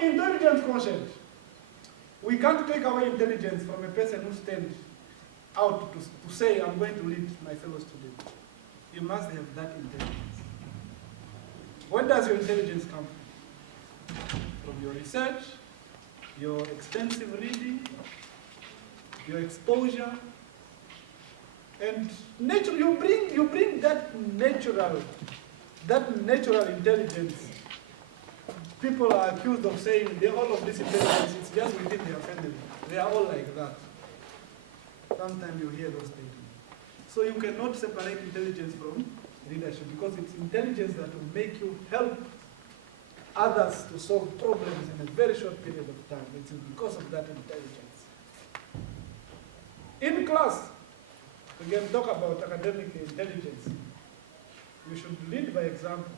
intelligence quotient. We can't take away intelligence from a person who stands out to say, I'm going to lead my fellow students. You must have that intelligence. Where does your intelligence come from? From your research, your extensive reading, your exposure, and naturally you bring that natural intelligence. People are accused of saying all of this intelligence is just within their family. They are all like that. Sometimes you hear those statements. So you cannot separate intelligence from leadership, because it's intelligence that will make you help others to solve problems in a very short period of time. It's because of that intelligence. In class, we can talk about academic intelligence. You should lead by example.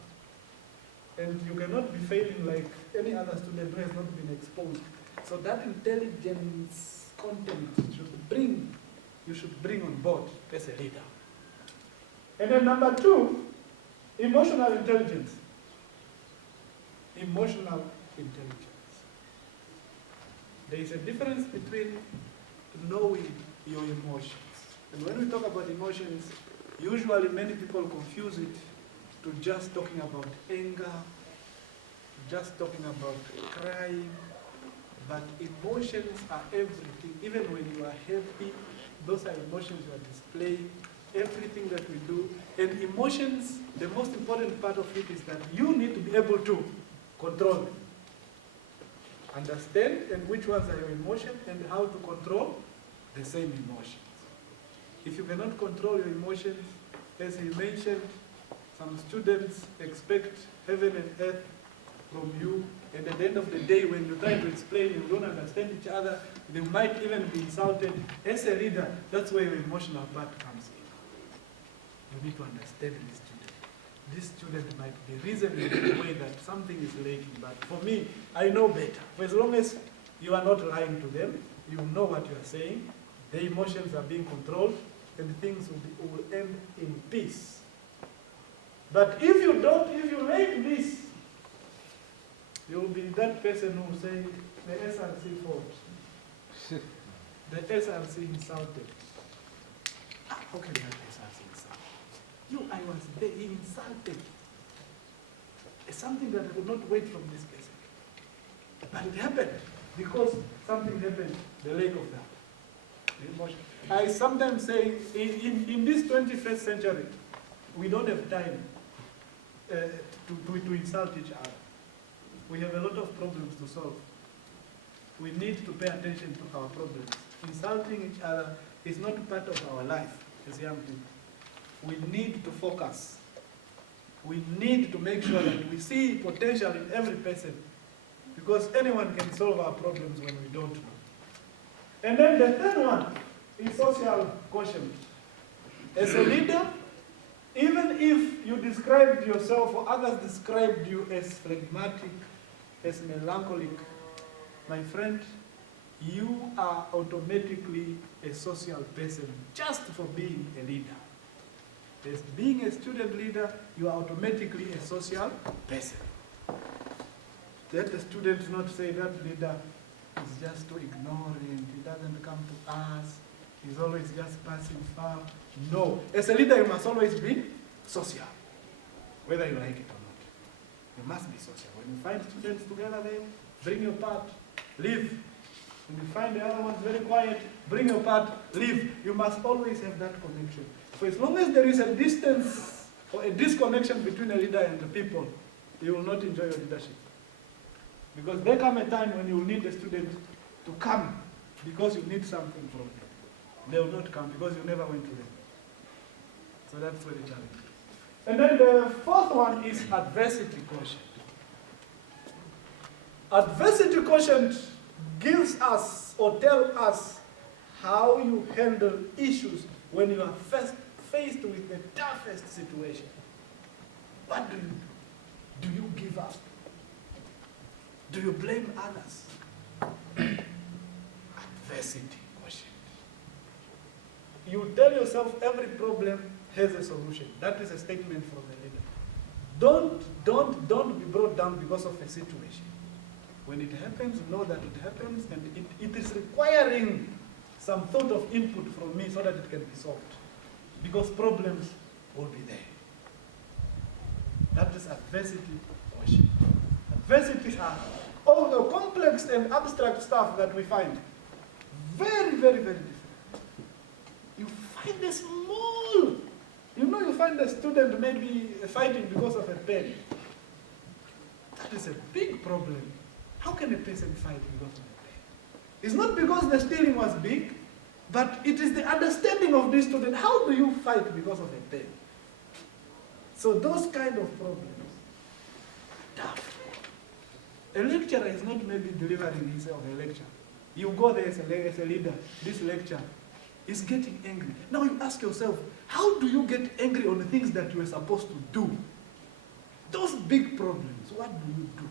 And you cannot be failing like any other student who has not been exposed. So that intelligence content you should bring on board as a leader. And then number 2, emotional intelligence. Emotional intelligence. There is a difference between knowing your emotions. And when we talk about emotions, usually many people confuse it to just talking about anger, to just talking about crying. But emotions are everything. Even when you are happy, those are emotions you are displaying, everything that we do. And emotions, the most important part of it is that you need to be able to control them. Understand and which ones are your emotions and how to control the same emotions. If you cannot control your emotions, as he mentioned, some students expect heaven and earth from you, and at the end of the day, when you try to explain, you don't understand each other, they might even be insulted. As a leader, that's where your emotional part comes in. You need to understand this student. This student might be reasoning in a way that something is lacking, but for me, I know better. For as long as you are not lying to them, you know what you are saying, the emotions are being controlled, and things will end in peace. But if you don't, if you lack this, you will be that person who will say, the SRC fault. The SRC insulted. How can that SRC insult? I was there, he insulted. It's something that I could not wait from this person. But it happened because something happened, the lack of that. The emotion. I sometimes say, in this 21st century, we don't have time to insult each other. We have a lot of problems to solve. We need to pay attention to our problems. Insulting each other is not part of our life as young people. We need to focus. We need to make sure that we see potential in every person, because anyone can solve our problems when we don't know. And then the third one is social quotient. As a leader, even if you described yourself or others described you as phlegmatic, as melancholic, my friend, you are automatically a social person just for being a leader. As being a student leader, you are automatically a social person. Let the students not say that leader is just too ignorant, he doesn't come to us, he's always just passing far. No, as a leader you must always be social, whether you like it or not. You must be social. When you find students together there, bring your part, leave. When you find the other ones very quiet, bring your part, leave. You must always have that connection. For as long as there is a distance or a disconnection between a leader and the people, you will not enjoy your leadership. Because there comes a time when you will need the student to come because you need something from them. They will not come because you never went to them. So that's where the challenge is. And then the fourth one is adversity quotient. Adversity quotient gives us or tells us how you handle issues when you are faced with the toughest situation. What do you do? Do you give up? Do you blame others? Adversity quotient. You tell yourself every problem has a solution. That is a statement from the leader. Don't be brought down because of a situation. When it happens, know that it happens, and it is requiring some thought of input from me so that it can be solved. Because problems will be there. That is adversity worship. Adversity are all the complex and abstract stuff that we find. Very, very, very different. You find a small, you find a student maybe fighting because of a pen. That is a big problem. How can a person fight because of a pen? It's not because the stealing was big, but it is the understanding of this student. How do you fight because of a pen? So those kind of problems, tough. A lecturer is not maybe delivering himself a lecture. You go there as a leader, this lecture is getting angry. Now you ask yourself, how do you get angry on the things that you are supposed to do? Those big problems, what do you do?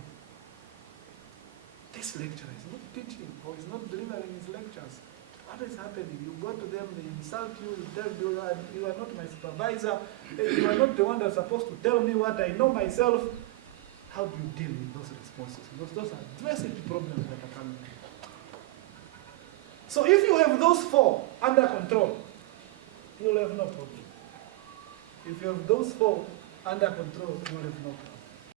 This lecturer is not teaching or is not delivering his lectures. What is happening? You go to them, they insult you, they tell you, you are not my supervisor, you are not the one that's supposed to tell me what I know myself. How do you deal with those responses? Because those are adversity problems that are coming. So if you have those four under control, you'll have no problem. If you have those four under control, you'll have no problem.